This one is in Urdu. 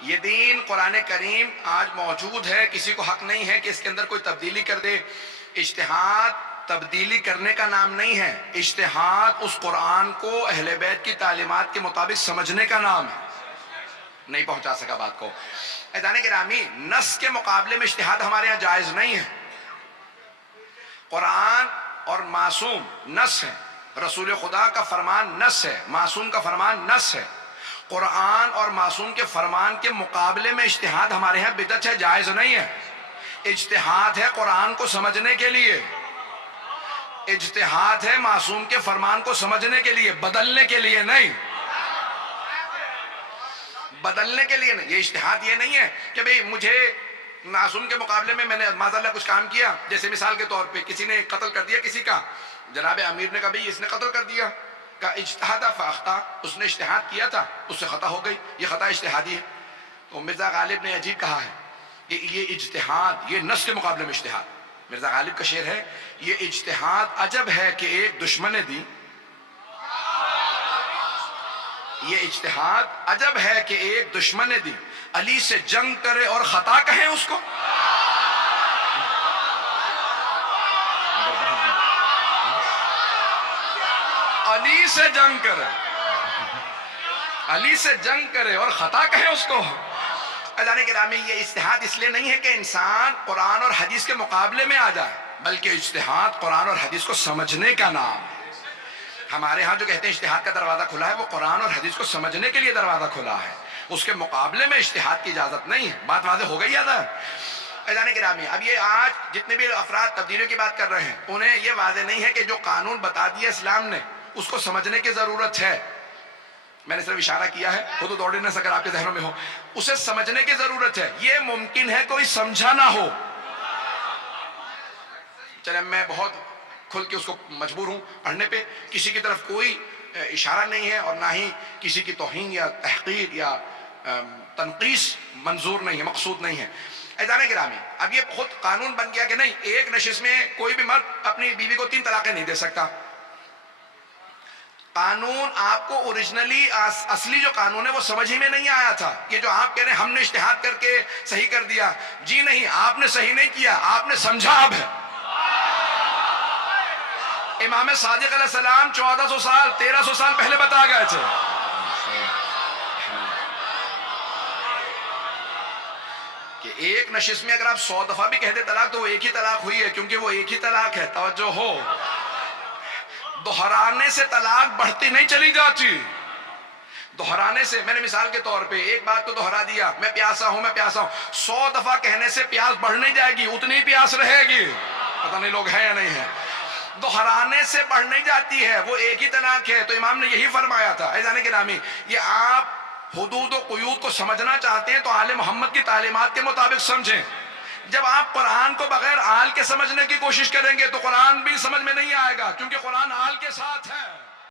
یہ دین قرآن کریم آج موجود ہے، کسی کو حق نہیں ہے کہ اس کے اندر کوئی تبدیلی کر دے۔ اجتہاد تبدیلی کرنے کا نام نہیں ہے، اجتہاد اس قرآن کو اہل بیت کی تعلیمات کے مطابق سمجھنے کا نام ہے۔ نہیں پہنچا سکا بات کو۔ عزیزان گرامی، نص کے مقابلے میں اجتہاد ہمارے ہاں جائز نہیں ہے۔ قرآن اور معصوم نص ہے، رسول خدا کا فرمان نص ہے، معصوم کا فرمان نص ہے۔ قرآن اور معصوم کے فرمان کے مقابلے میں اجتہاد ہمارے ہاں بدعت ہے، جائز نہیں ہے۔ اجتہاد ہے قرآن کو سمجھنے کے لیے، اجتہاد ہے معصوم کے فرمان کو سمجھنے کے لیے، بدلنے کے لیے نہیں، بدلنے کے لیے نہیں۔ یہ اجتہاد یہ نہیں ہے کہ بھئی مجھے معصوم کے مقابلے میں نے معاذ اللہ کچھ کام کیا، جیسے مثال کے طور پہ کسی نے قتل کر دیا کسی کا، جناب امیر نے کہا بھئی اس نے قتل کر دیا، کہا اجتہاد فاخطا، اس نے اجتہاد کیا تھا، اس سے خطا ہو گئی، یہ خطا اجتہادی ہے۔ تو مرزا غالب نے عجیب کہا ہے کہ یہ اجتہاد، یہ نص کے مقابلے میں اجتہاد، مرزا غالب کا شعر ہے، یہ اجتہاد عجب ہے کہ ایک دشمن دی، یہ اجتہاد عجب ہے کہ ایک دشمن دی، علی سے جنگ کرے اور خطا کہیں اس کو۔ علی سے جنگ کرے، علی سے جنگ کرے اور خطا کہیں اس کو۔ عزیزان گرامی، یہ اجتہاد اس لیے نہیں ہے کہ انسان قرآن اور حدیث کے مقابلے میں آ جائے، بلکہ اجتہاد قرآن اور حدیث کو سمجھنے کا نام ہے۔ ہمارے ہاں جو کہتے ہیں اجتہاد کا دروازہ کھلا ہے، وہ قرآن اور حدیث کو سمجھنے کے لیے دروازہ کھلا ہے، اس کے مقابلے میں اجتہاد کی اجازت نہیں ہے۔ بات واضح ہو گئی ہے نا؟ عزیزان گرامی، اب یہ آج جتنے بھی افراد تبدیلیوں کی بات کر رہے ہیں، انہیں یہ واضح نہیں ہے کہ جو قانون بتا دیا اسلام نے اس کو سمجھنے کی ضرورت ہے۔ میں نے صرف اشارہ کیا ہے، حدود آرڈیننس اگر آپ کے ذہنوں میں ہو، اسے سمجھنے کی ضرورت ہے۔ یہ ممکن ہے کوئی سمجھا نہ ہو، چلے میں بہت کھل کے اس کو مجبور ہوں پڑھنے پہ، کسی کی طرف کوئی اشارہ نہیں ہے اور نہ ہی کسی کی توہین یا تحقیر یا تنقیص منظور نہیں ہے، مقصود نہیں ہے۔ عزیزان گرامی، اب یہ خود قانون بن گیا کہ نہیں، ایک نشست میں کوئی بھی مرد اپنی بیوی کو 3 طلاقیں نہیں دے سکتا۔ قانون آپ کو اوریجنلی اصلی جو قانون ہے وہ سمجھ ہی میں نہیں آیا تھا۔ یہ جو آپ کہہ رہے ہیں ہم نے اجتہاد کر کے صحیح کر دیا، جی نہیں، آپ نے صحیح نہیں کیا، آپ نے سمجھا اب ہے۔ امام صادق علیہ السلام 1400 سال 1300 سال پہلے بتا گئے تھے کہ ایک نشست میں اگر آپ 100 دفعہ بھی کہہ دے طلاق تو وہ ایک ہی طلاق ہوئی ہے، کیونکہ وہ ایک ہی طلاق ہے۔ توجہ ہو، دہرانے سے طلاق بڑھتی نہیں چلی جاتی، دہرانے سے۔ میں نے مثال کے طور پہ ایک بات کو دہرا دیا، میں پیاسا ہوں، میں پیاسا ہوں، 100 دفعہ کہنے سے پیاس بڑھ نہیں جائے گی، اتنی پیاس رہے گی۔ پتہ نہیں لوگ ہیں یا نہیں ہیں، دہرانے سے بڑھ نہیں جاتی ہے، وہ ایک ہی طلاق ہے۔ تو امام نے یہی فرمایا تھا۔ عزیزان گرامی، یہ آپ حدود و قیود کو سمجھنا چاہتے ہیں تو آل محمد کی تعلیمات کے مطابق سمجھیں۔ جب آپ قرآن کو بغیر آل کے سمجھنے کی کوشش کریں گے تو قرآن بھی سمجھ میں نہیں آئے گا، کیونکہ قرآن آل کے ساتھ ہے۔